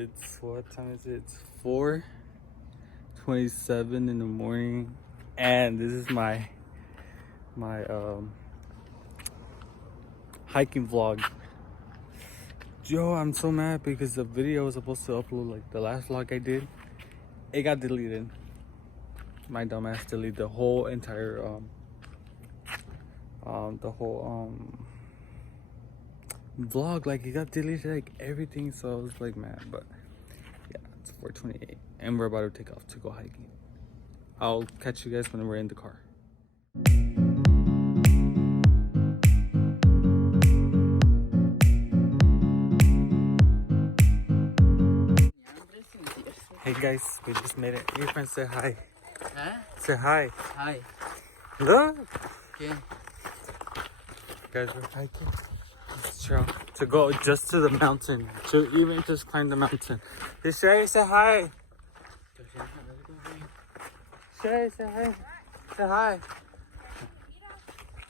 It's what time is it? It's 4:27 in the morning, and this is my hiking vlog. Yo, I'm so mad because the video I was supposed to upload, like the last vlog I did, it got deleted. My dumbass deleted the whole entire vlog. Like, it got deleted, like everything. So I was like mad, but yeah, it's 4:28 and we're about to take off to go hiking. I'll catch you guys when we're in the car. Hey guys, we just made it. Your friend, say hi. Huh? Say hi. Hi. Look. Okay. Guys, we're hiking this trail to go just to the mountain, to even just climb the mountain. Hey Shay, say hi. Shay, say hi. Say hi.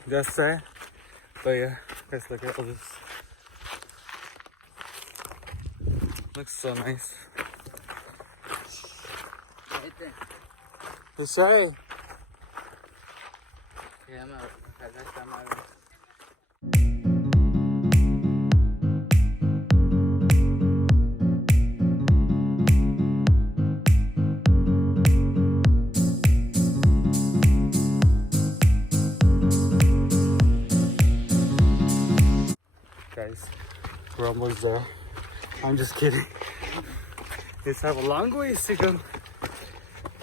Just say. But yeah, guys, look at all this. Looks so nice. Right there. Hey Shay. Yeah, Guys, we're almost there. I'm just kidding. We have a long ways to go,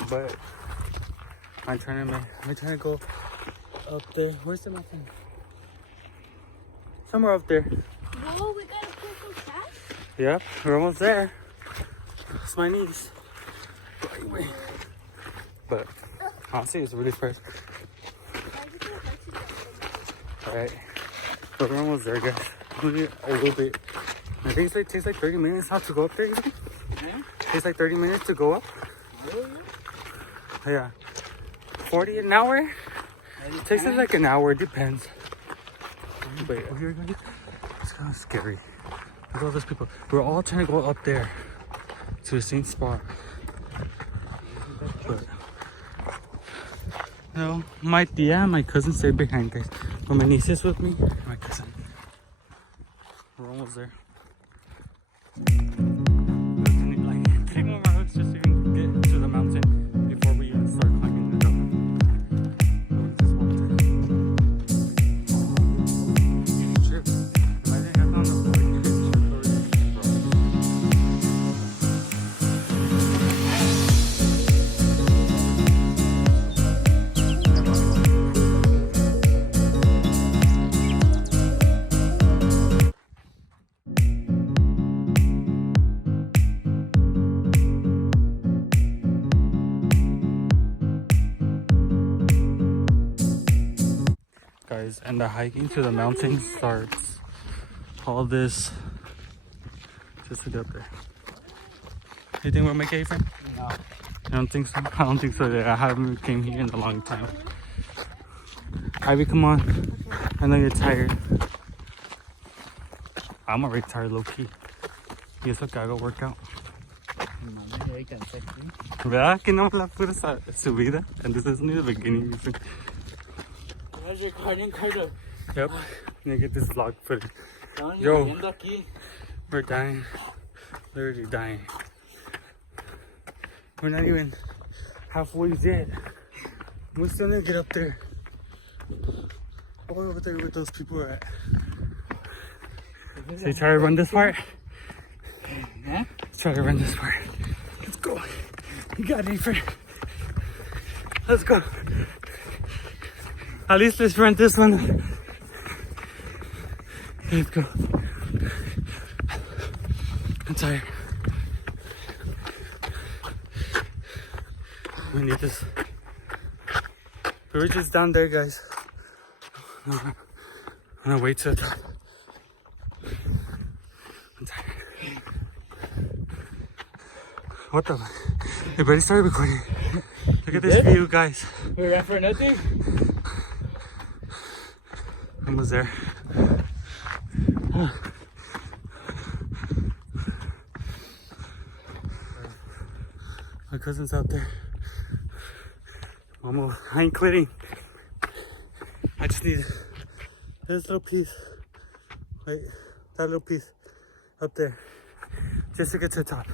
but I'm trying to go up there. Where's the mountain? Somewhere up there. Whoa, we gotta pull some cash? Yeah, we're almost there. It's my knees. But honestly, it's really fresh. Alright, but we're almost there, guys. Only a little bit. I think it takes like 30 minutes how to go up there. It takes like 30 minutes to go up. Yeah. 40 an hour? It takes us like an hour, it depends. But it's kind of scary. Look at all those people. We're all trying to go up there to the same spot. But no, my tia and my cousin stay behind, guys. But my niece is with me, my cousin. We're almost there. Like 3 more miles just to even get to the mountain before we start climbing the hill. Guys, and the hiking to the mountain starts. All this just to get up there. You think we'll make it, friend? No. I don't think so. I don't think so. I haven't came here in a long time. Ivy, come on. I know you're tired. I'm already tired, low key. Y eso que hago workout. ¿Verdad que no la pura subida? And this is only the beginning. How's your recording, Cardo? Yep. Let me get this vlog footage. Yo. We're dying. Literally dying. We're not even halfway yet. We still need to get up there. All over there where those people are at. So you try to run this part? Yeah? Let's try to run this part. Let's go. You got it, friend. Let's go. At least let's run this one. Let's go. I'm tired. We need this. We're just down there, guys. I'm gonna wait to the top. I'm tired. What the? They already started recording. Look at this view, guys. We ran for nothing? Almost there. My cousin's out there. I ain't quitting. I just need this little piece. Wait, that little piece up there. Just to get to the top.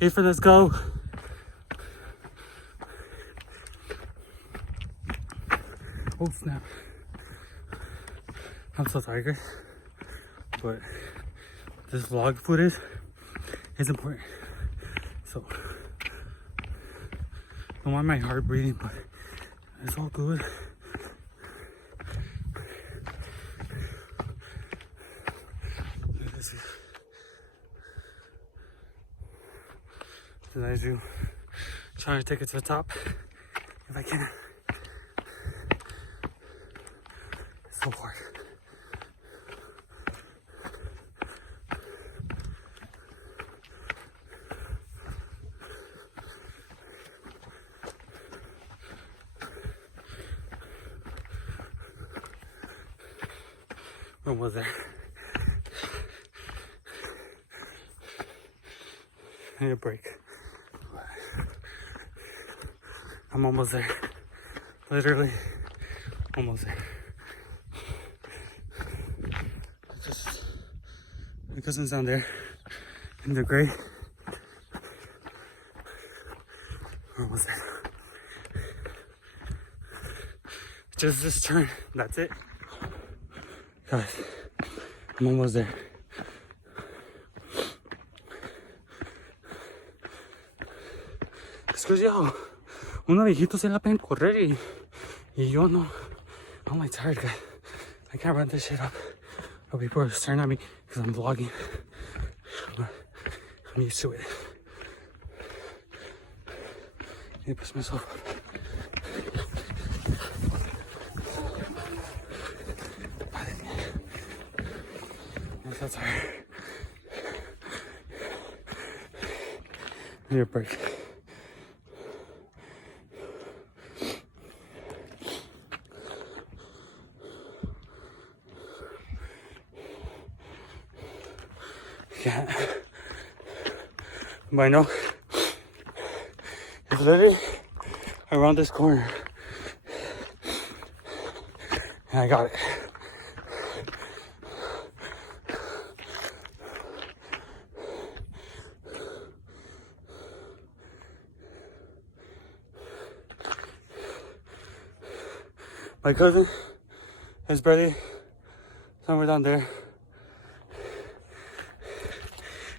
Ethan, let's go. Oh snap. I'm so sorry guys. But this vlog footage is important. So don't mind my heart beating, but it's all good. And I do try to take it to the top if I can. It's so hard. When was there? I need a break. I'm almost there. Literally almost there. My cousin's down there in the gray. We're almost there. Just this turn. That's it. Guys, I'm almost there. Es que ya unos viejitos se la pueden correr y yo no. I'm like tired, guys. I can't run this shit up. But people are staring at me because I'm vlogging. I'm used to it. I need to push myself up. I'm so tired. I need a break. Can't. But I know it's literally around this corner. And I got it. My cousin is barely somewhere down there.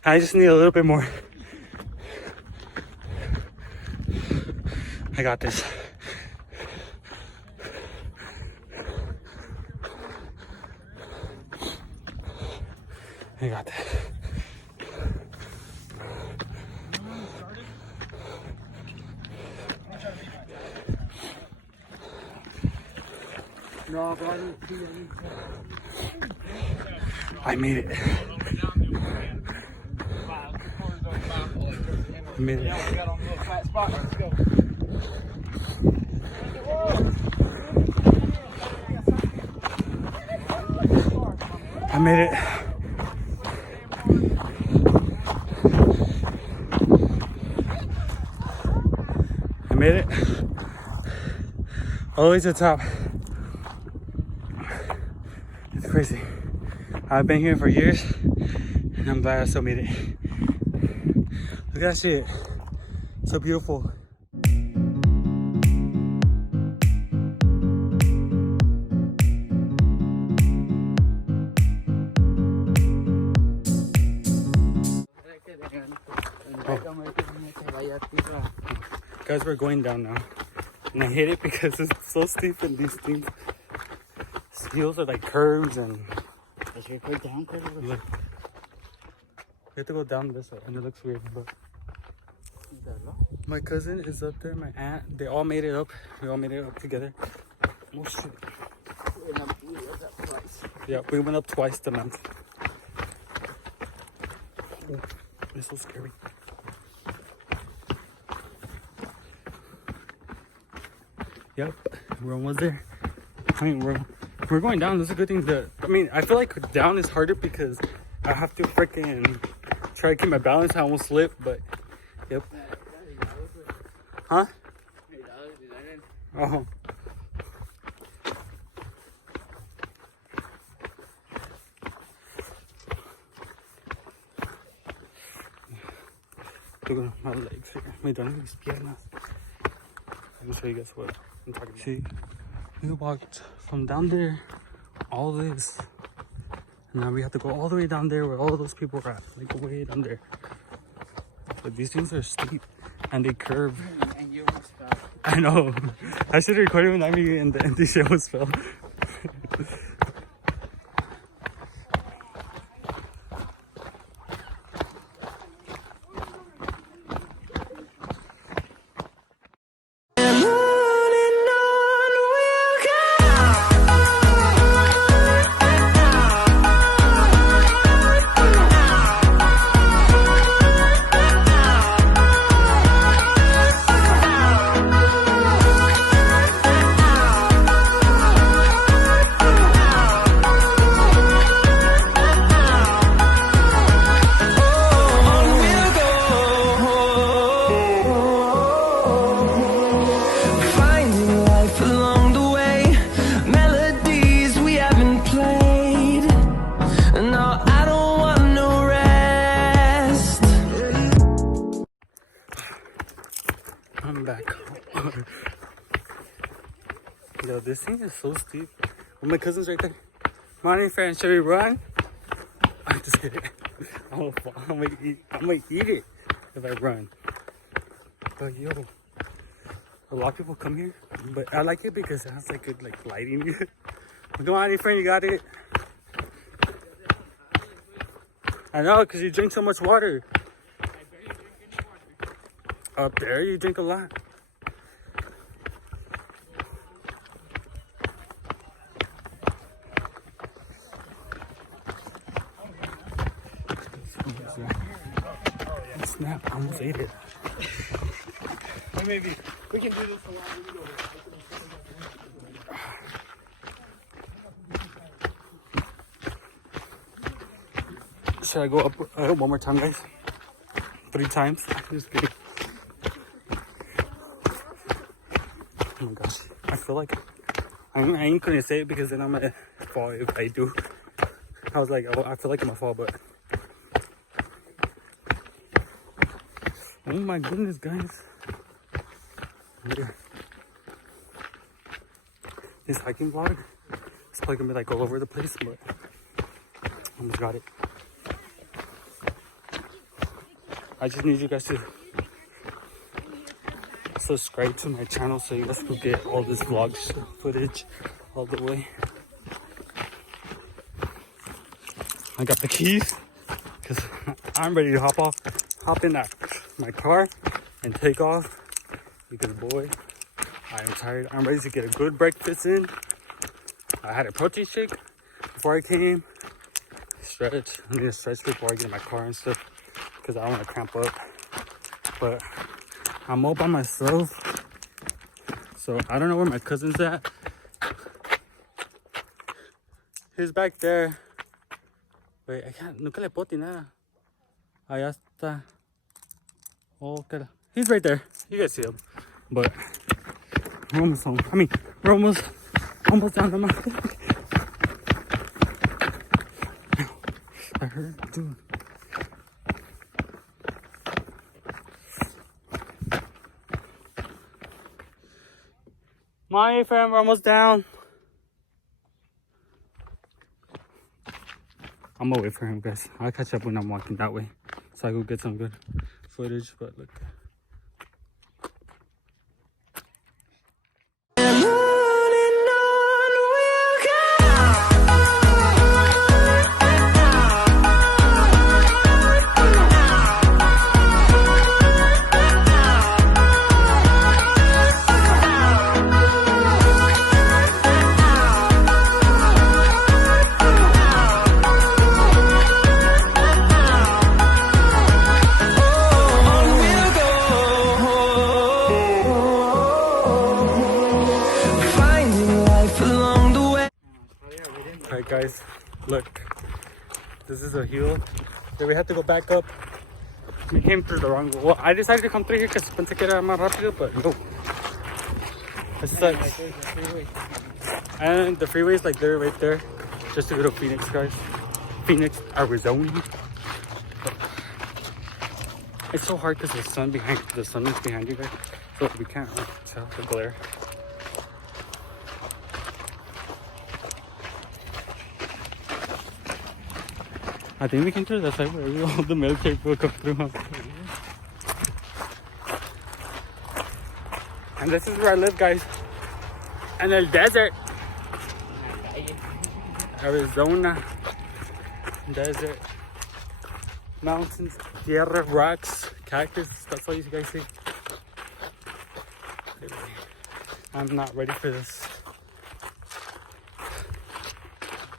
I just need a little bit more. I got this. I got this. No, but I didn't see it. I made it. I made it. We got on a little flat spot. Let's go. I made it. I made it. All the way to the top. It's crazy. I've been here for years and I'm glad I still made it. Look at that shit. So beautiful. Guys, we're going down now. And I hate it because it's so steep and these things. Hills are like curves and Let's go down, look. We have to go down this way and it looks weird, but my cousin is up there, my aunt, they all made it up. We all made it up together. Oh shit. Yeah, we went up twice the mountain. Oh, it's so scary. Yep, we're almost there. I mean, we're going down. That's a good thing. I mean, I feel like down is harder because I have to freaking Try to keep my balance. I almost slipped, but yep. Huh? Oh. Look at my legs here. Me don't mis piernas. Let me show you guys what I'm talking about. See, we walked from down there, all this, and now we have to go all the way down there where all those people are at, like way down there. But these things are steep and they curve. And you almost fell. I know. I should have recorded when I mean and the shit was fell. I'm back. Yo, this thing is so steep. Oh, my cousin's right there. Morning, friend. Should we run? I'm just kidding. I'm gonna eat it if I run. But yo, a lot of people come here, but I like it because it has like good like lighting. Come on, friend, you got it. I know, because you drink so much water. Up there, you drink a lot. Snap, I almost ate it. Maybe we can do this a lot. Should I go up one more time, guys? 3 times? Just kidding. Oh my gosh, I feel like I ain't gonna say it because then I'm gonna fall if I do. I was like, oh, I feel like I'm gonna fall, but oh my goodness, guys. Yeah. This hiking vlog is probably gonna be like all over the place, but I almost got it. I just need you guys to subscribe to my channel so you guys will get all this vlog footage all the way. I got the keys because I'm ready to hop in my car and take off because boy, I am tired. I'm ready to get a good breakfast in. I had a protein shake before I came. Stretch. I need to stretch before I get in my car and stuff because I don't want to cramp up. But I'm all by myself, so I don't know where my cousin's at. He's back there. Wait, I can't. Nunca le puedo atinar. Allá está. Oh, he's right there. You guys see him. But we're almost home. We're almost down the mountain. I heard, dude. My friend, we're almost down. I'm gonna wait for him, guys. I'll catch up when I'm walking that way, so I go get some good footage. But look. Alright guys, look, this is a hill that we have to go back up We came through the wrong way. Well, I decided to come through here because pensé que era más rápido, but no. It sucks. And the freeway is like there, right there, just to go to Phoenix, guys. Phoenix, Arizona. It's so hard because the sun is behind you guys, so we can't tell the glare. I think we can turn that side where all the military people come through. Huh? And this is where I live, guys. In the desert. Arizona. Desert. Mountains, tierra, rocks, cactus. That's all you guys see. I'm not ready for this.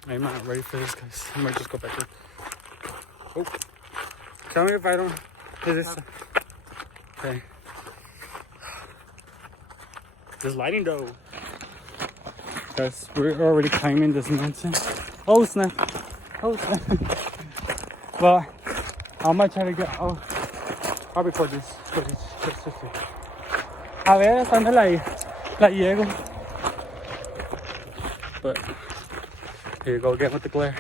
I'm not ready for this, guys. I might just go back in. Oh. Tell me if I don't. Is this? Okay. This lighting though. Guys, we're already climbing this mountain. Oh snap. Oh snap. Well, I might try to get. I'll record this footage just to see. A ver, hasta dónde la llego. But here you go again with the glare.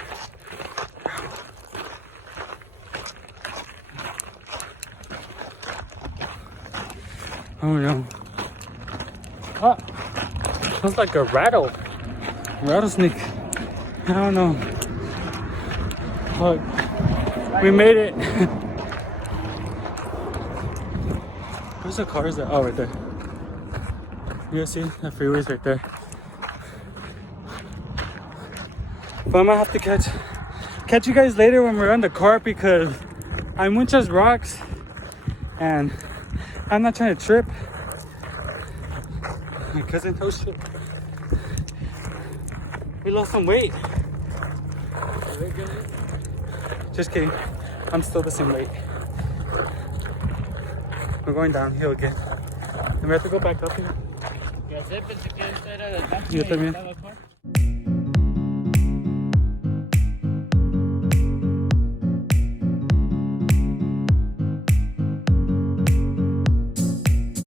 Oh no. Oh, sounds like a rattlesnake. I don't know. Look, we made it. Where's the cars at? Oh, right there. You guys see the freeway's right there. But I'm gonna have to catch you guys later when we're on the car because hay muchas rocks and I'm not trying to trip. My cousin, oh shit. We lost some weight. Just kidding. I'm still the same weight. We're going downhill again. And we have to go back up here. Yo también.